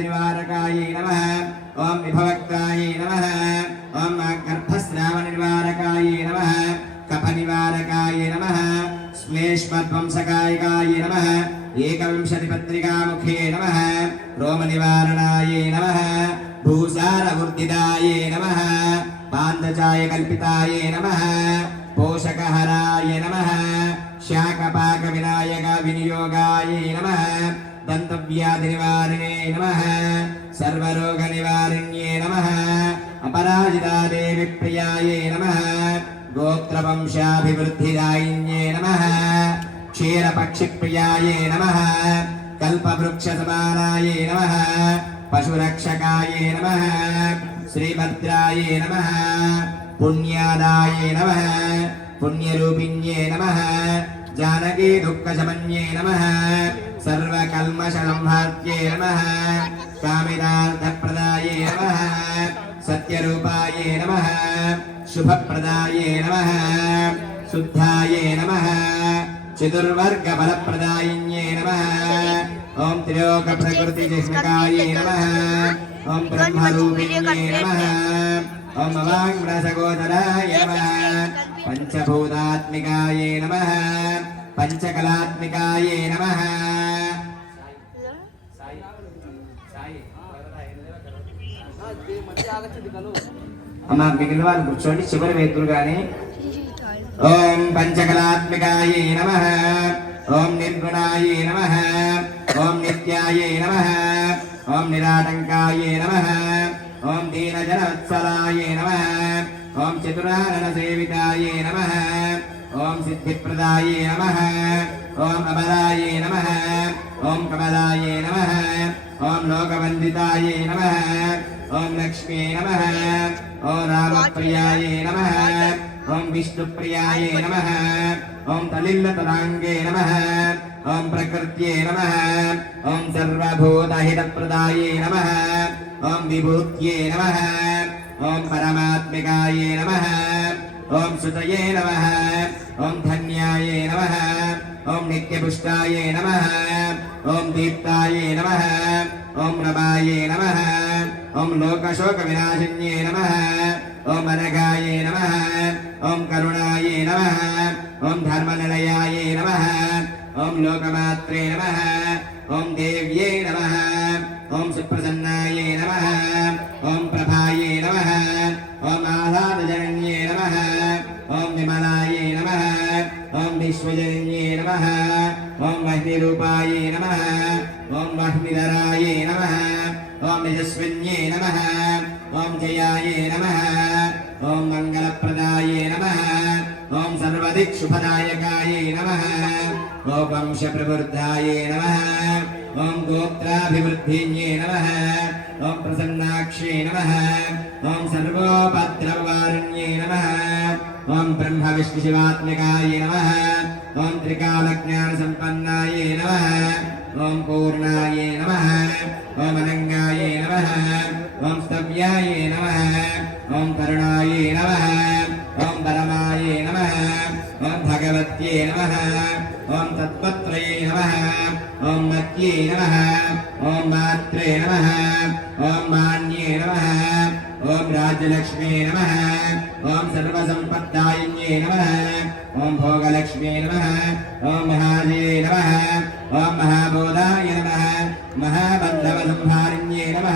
నివారకాయ నమ. ఓం విభవక్తాయ నమ. ఓం గర్భస్రావ నివారకాయ నమ. కఫ నివారకాయ నమ. శ్లేష్మధ్వంసకాయకాయ నమ. ఏకవింశతి పత్రికాముఖే నమ. రోమ నివారణాయ నమ. భూసారవృద్ధిదాయ నమ. పాందచాయ కల్పితాయ దంతవ్యాధినివారిణే పోషకహరాయ నమ. సర్వరోగ నివారిణ్యే నమ. అపరాజితా దేవి ప్రియాయే నమ. గోత్రవంశాభివృద్ధిదాయిన్యే నమ. క్షీరపక్షిప్రియాయే నమ. కల్పవృక్షసమానాయే నమ. పశురక్షకాయే నమ. శ్రీభద్రాయే నమ. పుణ్యాదాయే నమ. పుణ్యరూపిణ్యే నమ జానకీ దుఃఖశమన్యే నమ సర్వకల్మషసంహాత్యే నమ కామినార్థప్రదాయే నమ సత్యరూపాయే నమ శుభప్రదాయే నమ శుద్ధాయే నమ చతుర్వర్గఫలప్రదాయిన్యే నమ ఓం త్రిలోక ప్రకృతి చిహ్నకాయే నమ ఓం బ్రహ్మరూపిణ్యే నమ ఓం అవాంగ్రసగోదరాయ నమ పంచభూతాత్మికాయే నమ పంచకళాత్మికాయే నమ అమ్మ మిగిలిన వాళ్ళు కూర్చోండి. చివరి వేతులు కానీ ఓం పంచకళాత్మికాయే నమ। ఓం నిర్గుణాయే నమ। ఓం నిత్యాయే నమ। ఓం నిరాటంకాయే నమ। ఓం దీనజనవత్సలాయే నమ ఓం చతురానన సేవితాయే నమ ఓం సిద్ధిప్రదాయే నమ ఓం అబలాయే నమ ఓం కమలాయే నమ ఓం లోకవందితాయే నమ ఓం లక్ష్మీ నమ ఓం రామప్రియాయే నమ ఓం విష్ణుప్రియాయే నమ ఓం తలిల్లతరాంగే నమ ఓం ప్రకృత్యే నమ ఓం సర్వభూతహితప్రదాయే నమ ఓం విభూత్యే నమ ఓం పరమాత్మికాయే నమ ఓం సుతయే నమ ఓం ధన్యాయ నమ ఓం నిత్యపుష్టాయ నమ ఓం దీప్తాయ నమ ఓం రమాయ నమ ఓం లోకశోక వినాశిన్యే నమ ఓం అనఘాయ నమ ఓం కరుణాయ నమ ఓం ధర్మనిలయాయ నమ ఓం లోకమాత్రే నమ ఓం దేవ్యే నమ ఓం సుప్రసన్నాయ నమ ఓం ప్రభాయ నమ ఓం ఆహ్లాదజనన్యే నమ ఓం విమలాయ నమ ఓం విశ్వజనన్యే నమ ఓం వహ్నిరూపాయ నమ ఓం వహ్నిధరాయ నమ ఓం యశస్విన్యే నమ ఓం జయాయ నమ ఓం మంగళప్రదాయ నమ ఓం సర్వదిక్షుభదాయకాయ నమ ఓం వంశప్రవృద్ధాయే నమ ఓం గోత్రాభివృద్ధిన్యే నమ ఓం ప్రసన్నాక్షే నమ ఓం సర్వోపద్రవారుణ్యే నమ ఓం బ్రహ్మ విష్ణు శివాత్మకాయ నమ ఓం త్రికాలజ్ఞాన సంపన్నాయ నమ ఓం పూర్ణాయ నమ ఓం అనంగాయ నమ ఓం స్తవ్యాయ నమ ఓం కరుణాయ నమ ఓం పరమాయ నమ ఓం భగవత్యే నమ ఓం తత్పత్రయే నమ ఓం మత్యే నమ ఓం మాత్రే నమ ఓం మాన్యే నమ ఓం రాజ్యలక్ష్మీ నమ ఓం సర్వసంపత్తాయిన్యే నమ ఓం భోగలక్ష్మీ నమ ఓం మహాజయే నమ ఓం మహాబోధాయ నమ మహాబంధవ సంహారిణ్యే నమ